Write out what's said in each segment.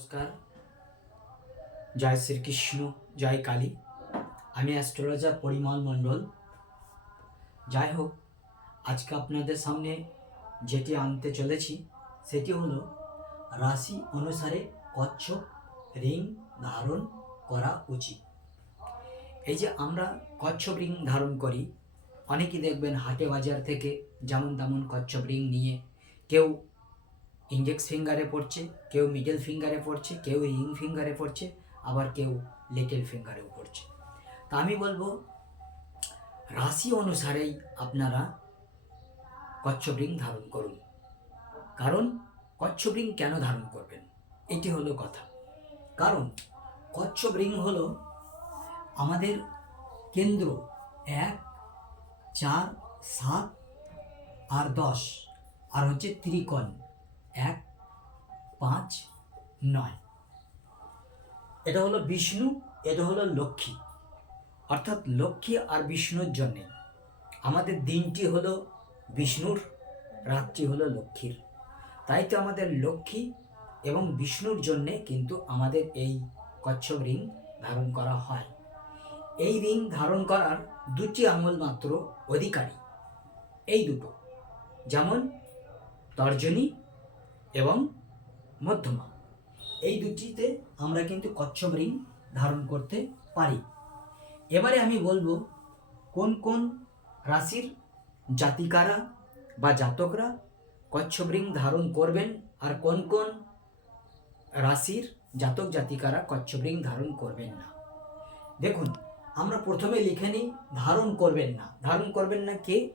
নমস্কার। জয় শ্রীকৃষ্ণ, জয় কালী। আমি অ্যাস্ট্রোলজার পরিমল মণ্ডল। যাই হোক, আজকে আপনাদের সামনে যেটি আনতে চলেছি, সেটি হলো রাশি অনুসারে কচ্ছপ রিং ধারণ করা উচিত। এই যে আমরা কচ্ছপ রিং ধারণ করি, অনেকেই দেখবেন হাটে বাজার থেকে যেমন তেমন কচ্ছপ রিং নিয়ে কেউ ইন্ডেক্স ফিঙ্গারে পড়ছে, কেউ মিডল ফিঙ্গারে পড়ছে, কেউ রিং ফিঙ্গারে পড়ছে, আবার কেউ লিটল ফিঙ্গারেও পড়ছে। তা আমি বলব, রাশি অনুসারেই আপনারা কচ্ছপ রিং ধারণ করুন। কারণ কচ্ছপ রিং কেন ধারণ করবেন? এটি হলো কথা। কারণ কচ্ছপ রিং হলো আমাদের কেন্দ্র এক, চার, সাত, আর দশ, আর হচ্ছে ত্রিকোণ। এক, পাঁচ, নয়। এটা হলো বিষ্ণু, এটা হলো লক্ষ্মী। অর্থাৎ লক্ষ্মী আর বিষ্ণুর জন্যে। আমাদের দিনটি হলো বিষ্ণুর, রাত্রি হলো লক্ষ্মীর। তাই তো আমাদের লক্ষ্মী এবং বিষ্ণুর জন্যে কিন্তু আমাদের এই কচ্ছপ রিং ধারণ করা হয়। এই রিং ধারণ করার দুটি আঙুল মাত্র অধিকারী। এই দুটো। যেমন তর্জনী এবং মধ্যমা। এই দুটিতে আমরা কিন্তু কচ্ছপ রিং ধারণ করতে পারি। এবারে আমি বলব কোন কোন রাশির জাতিকারা বা জাতকরা কচ্ছপ রিং ধারণ করবেন আর কোন কোন রাশির জাতক জাতিকারা কচ্ছপ রিং ধারণ করবেন না। দেখুন, আমরা প্রথমে লিখে নিই, ধারণ করবেন না। ধারণ করবেন না কে?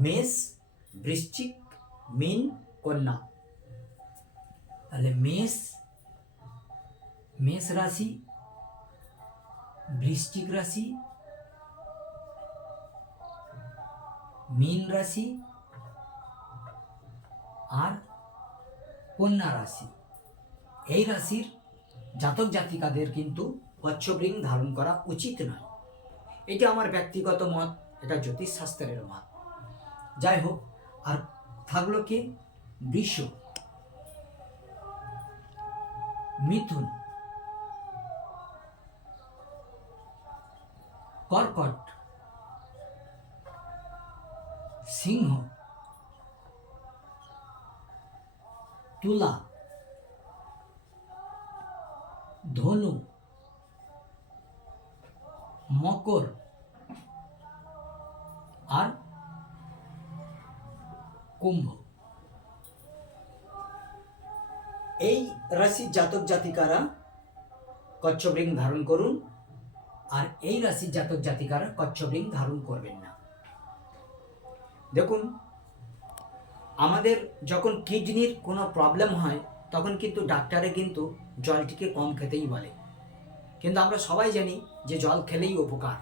মেষ, বৃশ্চিক, মিন, কন্যা। তাহলে মেষ মেষ রাশি, বৃষ্টিক রাশি, মীন রাশি আর কন্যা রাশি। এই রাশির জাতক জাতিকাদের কিন্তু কচ্ছপ রিং ধারণ করা উচিত নয়। এটা আমার ব্যক্তিগত মত, এটা জ্যোতিষশাস্ত্রের মত। যাই হোক, আর থাকল কি? বৃষ। মিথুন। কর্কট। সিংহ। তুলা। ধনু। মকর। আর কুম্ভ। রাশির জাতক জাতিকারা কচ্ছপ রিং ধারণ করুন। আর এই রাশির জাতক জাতিকারা কচ্ছপ রিং ধারণ করবেন না। দেখুন, আমাদের যখন কিডনির কোনো প্রবলেম হয়, তখন কিন্তু ডাক্তারে কিন্তু জলটিকে কম খেতেই বলে। কিন্তু আমরা সবাই জানি যে জল খেলেই উপকার।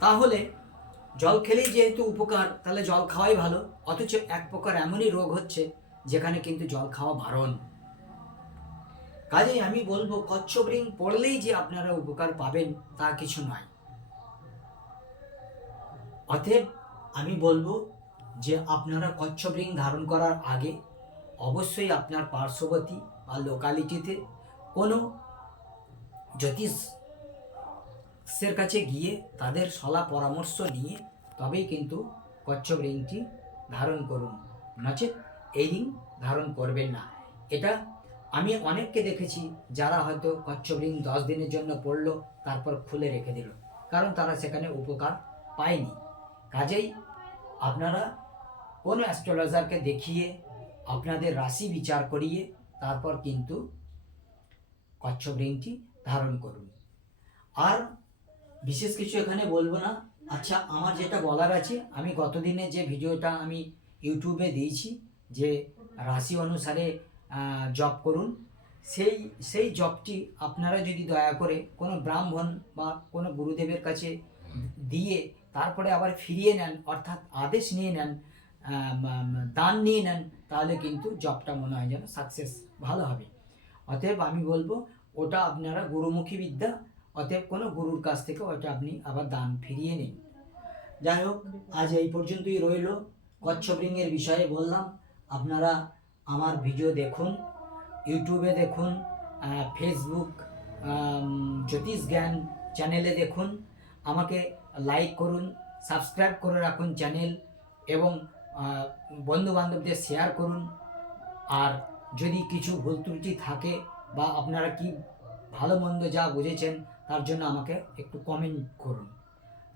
তাহলে জল খেলেই যেহেতু উপকার, তাহলে জল খাওয়াই ভালো। অথচ এক প্রকার এমনই রোগ হচ্ছে যেখানে কিন্তু জল খাওয়া বারণ। কাজেই আমি বলব, কচ্ছপ রিং পড়লেই যে আপনারা উপকার পাবেন তা কিছু নয়। অতএব আমি বলব যে আপনারা কচ্ছপ রিং ধারণ করার আগে অবশ্যই আপনার পার্শ্ববর্তী বা লোকালিটিতে কোনো জ্যোতিষের কাছে গিয়ে তাদের সলা পরামর্শ নিয়ে তবেই কিন্তু কচ্ছপ রিংটি ধারণ করুন। নচেত এই রিং ধারণ করবেন না। এটা আমি অনেককে দেখেছি যারা হয়তো কচ্ছপ রিং দশ দিনের জন্য পড়ল, তারপর খুলে রেখে দিল। কারণ তারা সেখানে উপকার পায়নি। কাজেই আপনারা কোনো অ্যাস্ট্রোলজারকে দেখিয়ে আপনাদের রাশি বিচার করিয়ে তারপর কিন্তু কচ্ছপ রিংটি ধারণ করুন। আর বিশেষ কিছু এখানে বলব না। আচ্ছা আমার যেটা বলার আছে, আমি গতদিনে যে ভিডিওটা আমি ইউটিউবে দিয়েছি যে রাশি অনুসারে জব করুন। সেই সেই জবটি আপনারা যদি দয়া করে কোনো ব্রাহ্মণ বা কোনো গুরুদেবের কাছে দিয়ে তারপরে আবার ফিরিয়ে নেন, অর্থাৎ আদেশ নিয়ে নেন দান নিয়ে নেন, তাহলে কিন্তু জবটা মনে হয় যেন সাকসেস ভালো হবে। অতএব আমি বলব, ওটা আপনারা গুরুমুখী বিদ্যা, অতএব কোনো গুরুর কাছ থেকে ওটা আপনি আবার দান ফিরিয়ে নিন। যাই হোক, আজ এই পর্যন্তই রইল। কচ্ছপ রিংয়ের বিষয়ে বললাম। আপনারা আমার ভিডিও দেখুন ইউটিউবে দেখুন ফেসবুক জ্যোতিষ জ্ঞান চ্যানেলে দেখুন। আমাকে লাইক করুন সাবস্ক্রাইব করে রাখুন চ্যানেল এবং বন্ধু বান্ধবদের শেয়ার করুন। আর যদি কিছু ভুল ত্রুটি থাকে বা আপনারা কি ভালো মন্দ যা বুঝেছেন তার জন্য আমাকে একটু কমেন্ট করুন।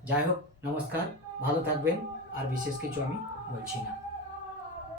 যাই হোক, নমস্কার, ভালো থাকবেন, আর বিশেষ কিছু আমি বলছি না।